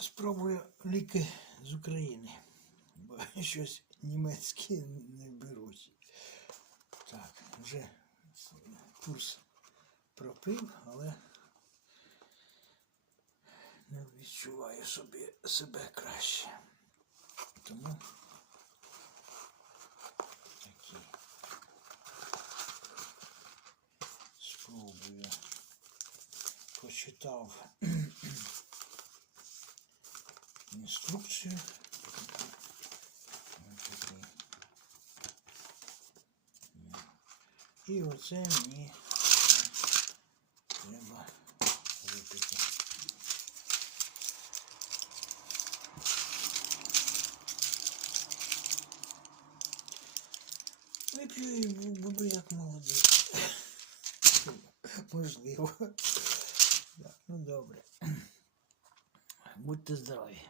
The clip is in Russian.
Спробую ліки з України, бо щось німецькі не беруть. Так, вже курс пропив, але не відчуваю собі себе краще. Тому такі спробую. Почитав інструкцію. Ось такий. І оце мені треба випити. Вип'ю і буду як молодий. Можливо. Так, ну добре. Будьте здорові.